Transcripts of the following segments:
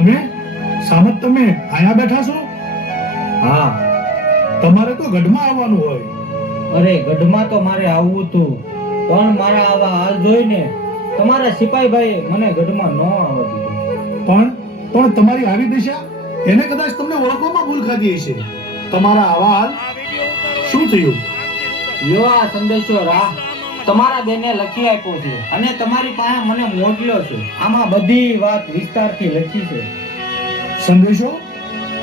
તમે સામત તમે અહીંયા બેઠા છો? હા. તમારે તો ગઢમાં આવવાનું હોય. અરે ગઢમાં તો મારે આવવું હતું, પણ મારા આવા હાલ જોઈને તમારા સિપાહીભાઈએ મને ગઢમાં ન આવવા દીધો. પણ તમારી આવી દિશા એને કદાચ તમને ઓળખવામાં ભૂલ ખાધી હશે. તમારા આવા હાલ શું થયું? લ્યો આ સંદેશો તમારા બેને લખી આપ્યો છે અને તમારી પાસે મને મોકલ્યો છે. આમાં બધી વાત વિસ્તારથી લખી છે. સંદેશો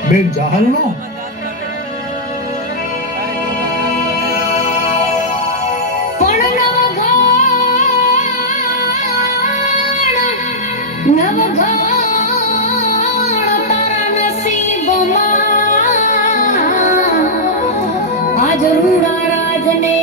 બેન જાહલનો? આજ રૂડા રાજને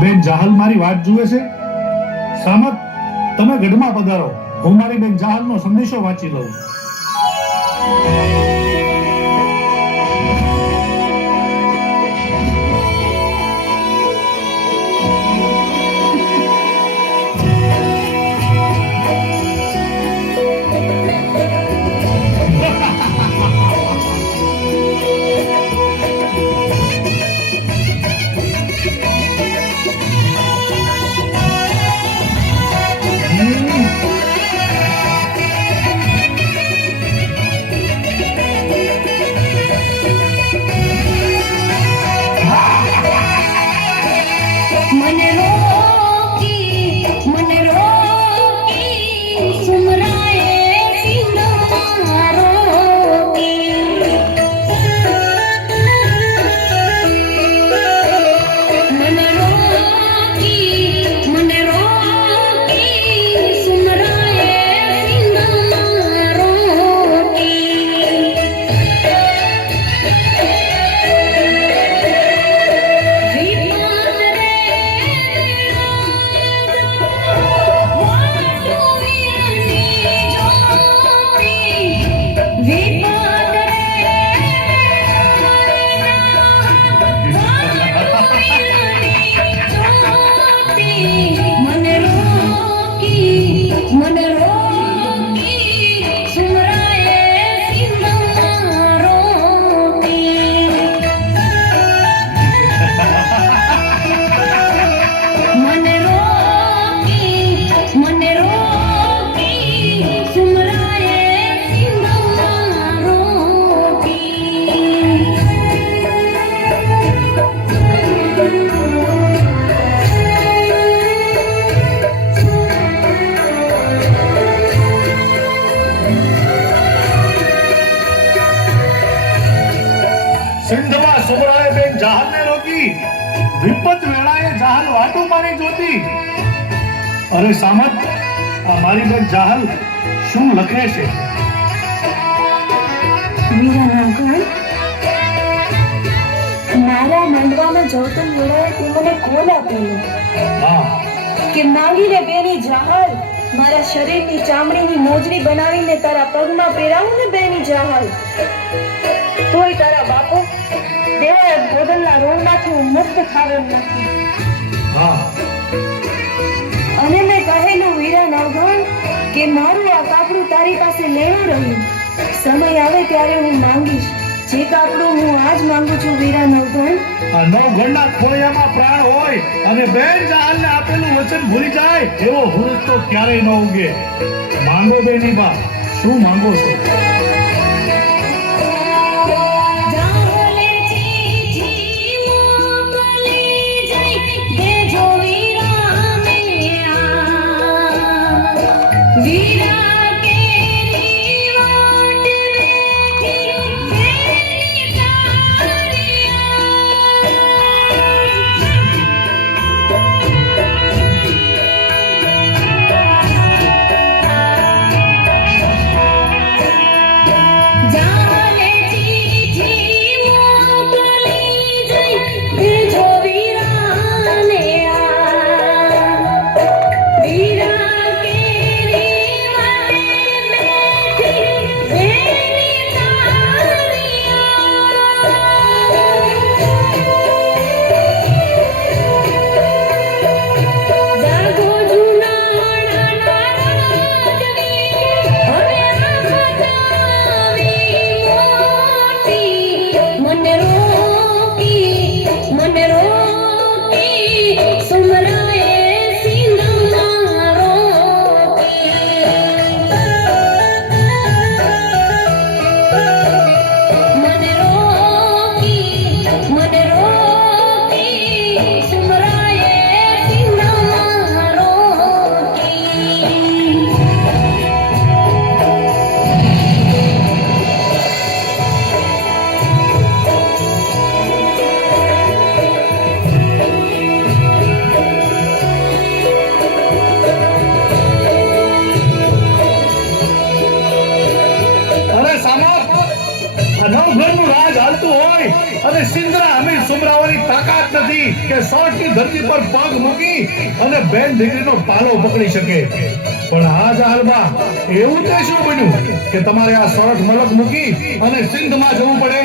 બેન જાહલ મારી વાત જુએ છે. સામત તમે ગઢમાં પધારો, હું મારી બેન જાહલનો સંદેશો વાંચી લઉં. સિંધમાં સોમરાએ બેન જાહલને રોકી, વિપત વેળાએ જાહલ વાટો મારી જોતી. અરે સામત, આ મારી બેન જાહલ શું લખે છે? મારા મંડવામાં જવતન વેળાએ તે મને કોલ આપેલો કે માંગીને બેની જાહલ, મારા શરીરની ચામડીની મોજડી બનાવીને તારા પગમાં પહેરાવું ને બેની જાહલ, તોય તારા બાપો દેવાય ગોદલના રોણમાંથી હું મુક્ત થાવેલ નથી. અને મેં કહેલું વીરા નવઘણ કે મારું આ કાપડું તારી પાસે લેવું રહ્યું, સમય આવે ત્યારે હું માંગીશ. જે કાપડું હું આજ માંગુ છું વીરા નવઘણ, આ નવઘણના ખોળિયામાં પ્રાણ હોય અને બેન જાહલને આપેલું વચન ભૂલી જાય એવો હુરત તો ક્યારેય ન ઉગે. માંગો બેની બા, શું માંગો છો? અને સિંધના અમીર સુમરાઓની તાકાત નથી કે સોટની ધરતી પર પગ મૂકી અને બેન દીકરીનો પાલો પકડી શકે. પણ આ જાહલબા એવું તે શું બન્યું કે તમારે આ સોરઠ મલક મૂકી અને સિંધમાં જવું પડે?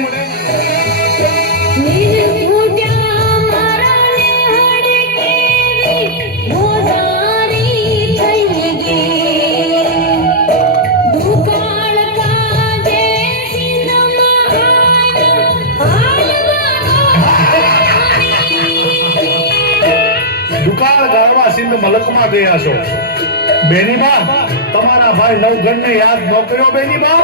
દુકાળ ગાળવા સિંધ મલકમાં ગયા છો. બેની બા, તમારા ભાઈ નવઘણને યાદ ન કર્યો? બેની બા,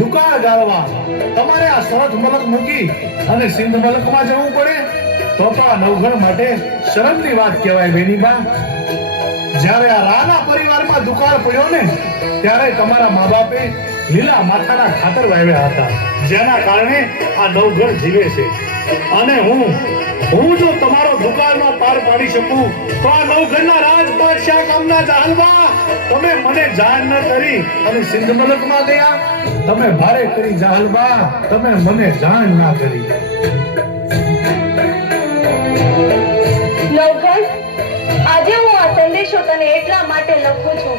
દુકાળ ગાળવા તમારે આ સોરઠ મલક મૂકી અને સિંધ મલકમાં જવું પડે તો પણ આ નવઘણ માટે શરમની વાત કહેવાય. બેની બા, જ્યારે આ રાણા પરિવારમાં દુકાળ પડ્યો ને ત્યારે તમારા મા બાપે લીલા માથાના ખાતર વાવ્યા હતા, જેના કારણે આ નવઘણ જીવે છે. અને હું જો તમારો દુકાળનો પાર પાડી શકું તો આ નવઘણના રાજપાટ શા કામના? જાહલબા, તમે મને જાણ ન કરી અને સિંધ મલકમાં ગયા. તમે ભારે કરી જાહલબા, તમે મને જાણ ના કરી. નવઘણ, આજે હું આ સંદેશો તને એટલા માટે લખું છું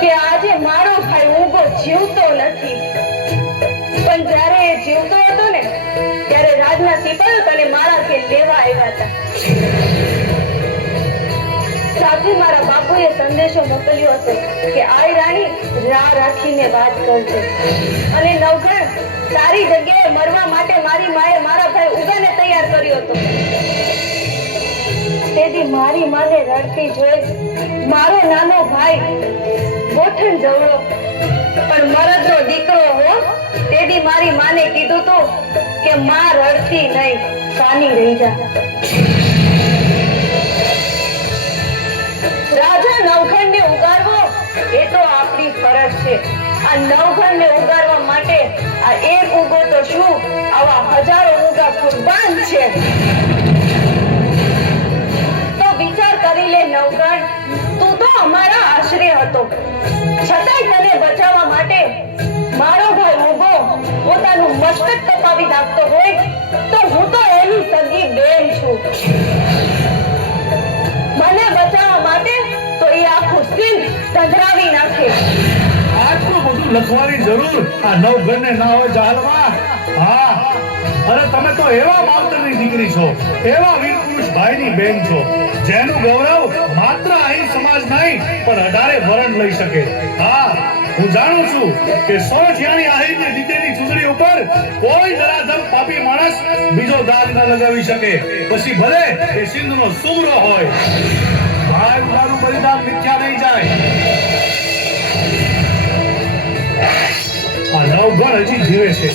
કે આજે મારો ભાઈ ઊંઘો જીવતો નથી, પણ જ્યારે એ જીવતો હતો ને ત્યારે રાજના સિપાહીઓ તને મારા ઘેર લેવા આવ્યા હતા. સાથે મારા બાપુએ સંદેશો મોકલ્યો હતો કે આઈ રાણી રાહ રાખીને વાત કરશે. અને નવઘણ, તારી જગ્યાએ મરવા માટે મારી માએ મારા ભાઈ ઉગાને તૈયાર કર્યો હતો. તેથી મારી માને રડતી જોઈ મારો નાનો ભાઈ ગોઠણ જવડો પણ મરદનો દીકરો હો, તેથી મારી માને કીધું તું કે માં રડતી નહીં, પાની રહી જા. રાજા નવઘણને ઉગારવો એ તો આપણી ફરજ છે. આ નવઘણને ઉગારવા માટે આ એક ઉગો તો શું, આવા હજારો ઉગા કુરબાન છે. તો વિચાર કરી લે નવઘણ, તું તો અમારા આશરે હતો, છતાંય તને બચાવવા માટે મારો ભાઈ ઉગો પોતાનું મસ્તક કપાવી નાખતો હોય તો હું તો એની સગી બેન છું. મને બચાવવા માટે તો એ આખું સિંધ સંધરાવી નાખે. આટલું બધું લખવાની જરૂર આ નવઘણને ના હોય જાહલબા? હા, અરે તમે તો એવા માવતરની દીકરી છો, એવા વીર પુરુષ ભાઈની બેન છો, જેનું ગૌરવ માત્ર અહીં સમાજ નહીં પણ 18 વરણ લઈ શકે. હા, હું જાણું છું કે સોરઠિયાની આહીરની દીકરીની ચૂંદડી ઉપર કોઈ નરાધમ પાપી માણસ બીજો દાગ ન લગાવી શકે, પછી ભલે એ સિંધનો સુમરો હોય. ભાઈ, મારું બલિદાન મિથ્યા નહીં જાય. આ નવઘણ હજી જીવે છે.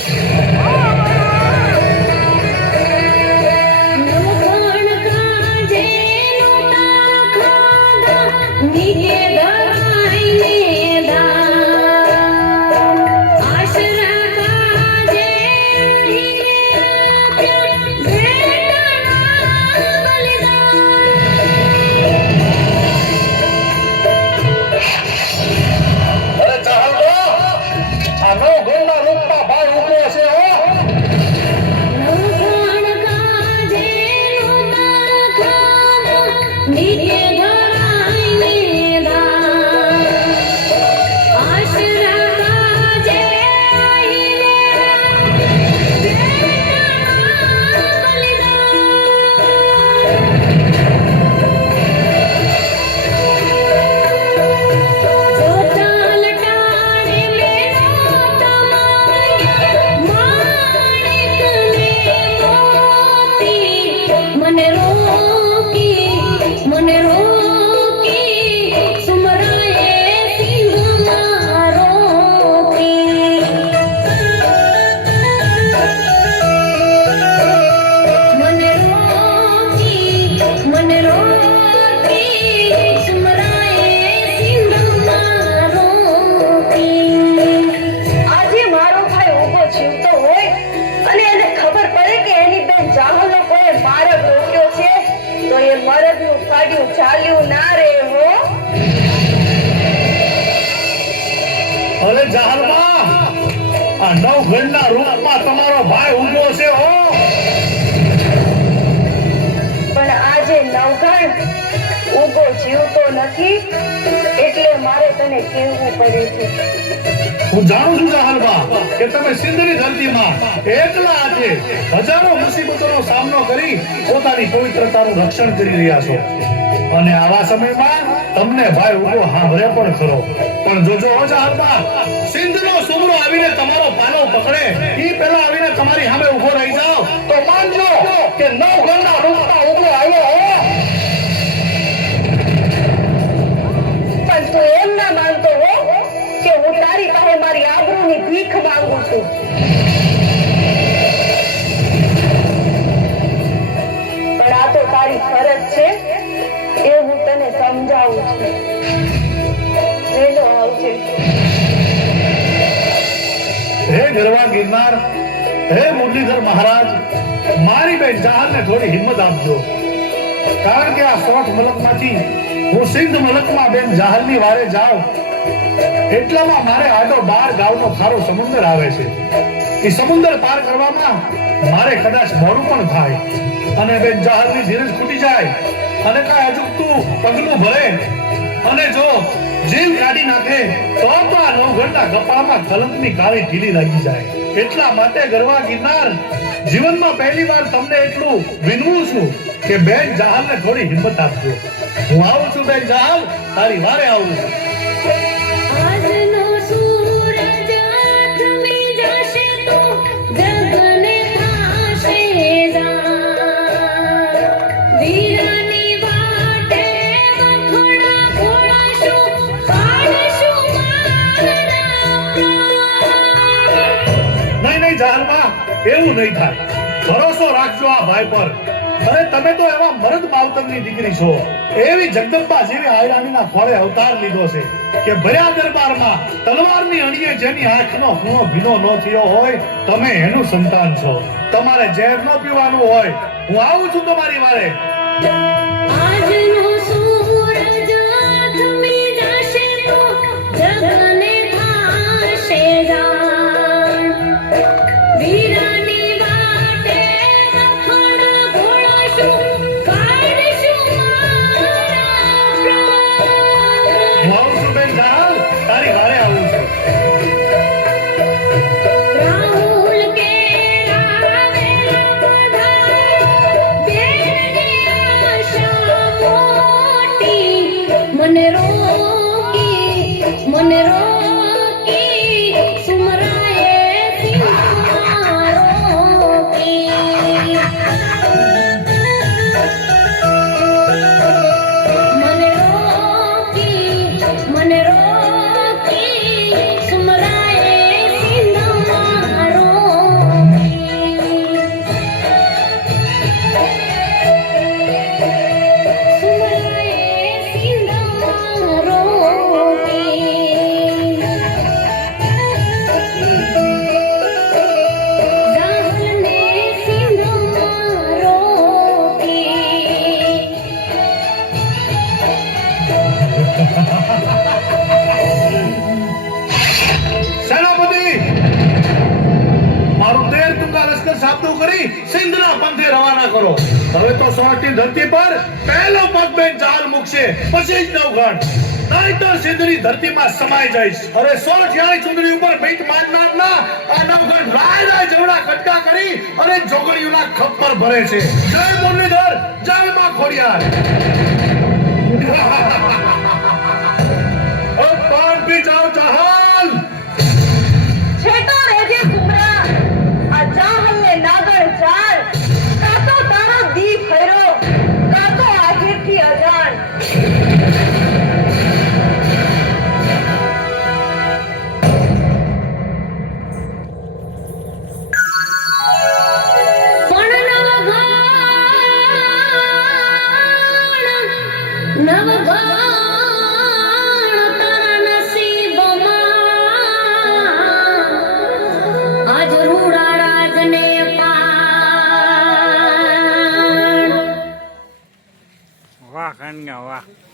મરદનું કાઢ્યું ચાલ્યું ના રે હો. અરે જાહલમાં આ નવઘણના રૂપમાં તમારો ભાઈ ઊભો છે હો. પણ આજે નવઘણ ઊભો જીવતો નથી એટલે મારે તને કહેવું પડે છે. હું જાણું છું જાહલમાં કે તમે સિંધની ધરતીમાં એકલા હાથે હજારો મુસીબતોનો સામનો કરી પોતાની પવિત્રતાનું રક્ષણ કરી રહ્યા છો અને આવા સમયમાં તમને ભાઈ ઉભો સાંભળે પણ ખરો. પણ જોજો હો જાહલમાં, સિંધનો સુમરો આવીને તમારો પાલો પકડે ઈ પહેલા આવીને તમારી સામે ઉભો રહી જાઓ તો માનજો કે નવઘણના રૂપમાં ઉભો આવ્યો હો. પણ તું એમ ના માનતો હો કે હું તારી પાસે મારી આબરૂની ભીખ માંગુ છું. પણ આ તો તારી ફરજ છે એ હું તને સમજાવું છું. વહેલો આવજે. હે ગરવા ગિરનાર, હે મુરલીધર મહારાજ, મારી બેન જાહલને થોડી હિંમત આપજો. કારણ કે આ 60 મલકમાંથી હું સિંધ મલકમાં બેન જાહલની વારે જાઉં એટલામાં મારે આડો 12 ગામનો ખારો સમુદ્ર આવે છે. એ સમુદ્ર પાર કરવામાં મારે કદાચ મોડું પણ થાય અને બેન જાહલની ધીરજ ખૂટી જાય અને કાંઈ અજુગતું પગલું ભરે અને જો જીવ કાઢી નાખે તો આ નવઘણના કપાળમાં કલંકની કાળી ઢીલી લાગી જાય. એટલા માટે ગરવા ગિરનાર, જીવનમાં પહેલી વાર તમને એટલું વિનવું છું કે બેન જાહલને થોડી હિંમત આપજો. હું આવું છું બેન જાહલ, તારી વારે આવું છું. આજનો સૂરજ આથમી જશે તો જગને થાશે જાણ. વીરની વાટે વખોડા ઘોડાશું, પાડશું મારા પ્રાણ. નહીં જાહલમાં, એવું નહીં થાય. ભરોસો રાખજો આ ભાઈ પર. અને તમે તો એવા મરદ માવતરની દીકરી છો, એવી જગદંબા જેવી આયરાણીના ખોળે અવતાર લીધો છે કે ભર્યા દરબારમાં તલવારની અણીએ જેની આંખનો ખૂણો ભીનો ન થયો હોય તમે એનું સંતાન છો. તમારે ઝેર ન પીવાનું હોય. હું આવું છું તમારી વારે. આજનો સૂરજ આથમી જશે તો જગને થાશે જાણ. વીરની વાટે વખોડા ઘોડાશું, પાડશું મારા પ્રાણ. હું આવું છું બેન જાહલ, તારી વારે આવું છું. રાહુલ કેરા વેલા પધાર્યો, બેનની આશા મોટી. મને રોકી સુમરાએ સિંહમાં રોકી. મને રોકી સુમરાએ સિંહમાં રોકી. સુમરાએ સિંહમાં રોકી. જાહલને સિંહમાં રોકી. સેનાપતિ, મારું 13 ટૂંકા લશ્કર સાબદું કરી સિંધના પંથે રવાના કરો. હવે તો 60ની ધરતી પર પહેલો પગ બેન જાહલ મૂકશે, પછી જ નવઘણ. નહીંતર સિંધની ધરતીમાં સમાઈ જઈશ. અરે 60 ચુંદડી ઉપર મીટ મારનારના આ નવઘણ રાય રાય જેવડા કટકા કરી અને જોગણીઓના ખપ્પર ભરે છે. જય મુરલીધર, જય માં ખોડિયાર. પાન પી જાઓ જાહલ. છેટો રહેજે સુમરા. આ જાહલને નાગણ ચાલ. કાં તો તારો દી ફેરો, કાં તો આજેથી અજાણ. પણ નવઘણ તારા નસીબમાં આજ રૂડા રાજને પાણ. વાહ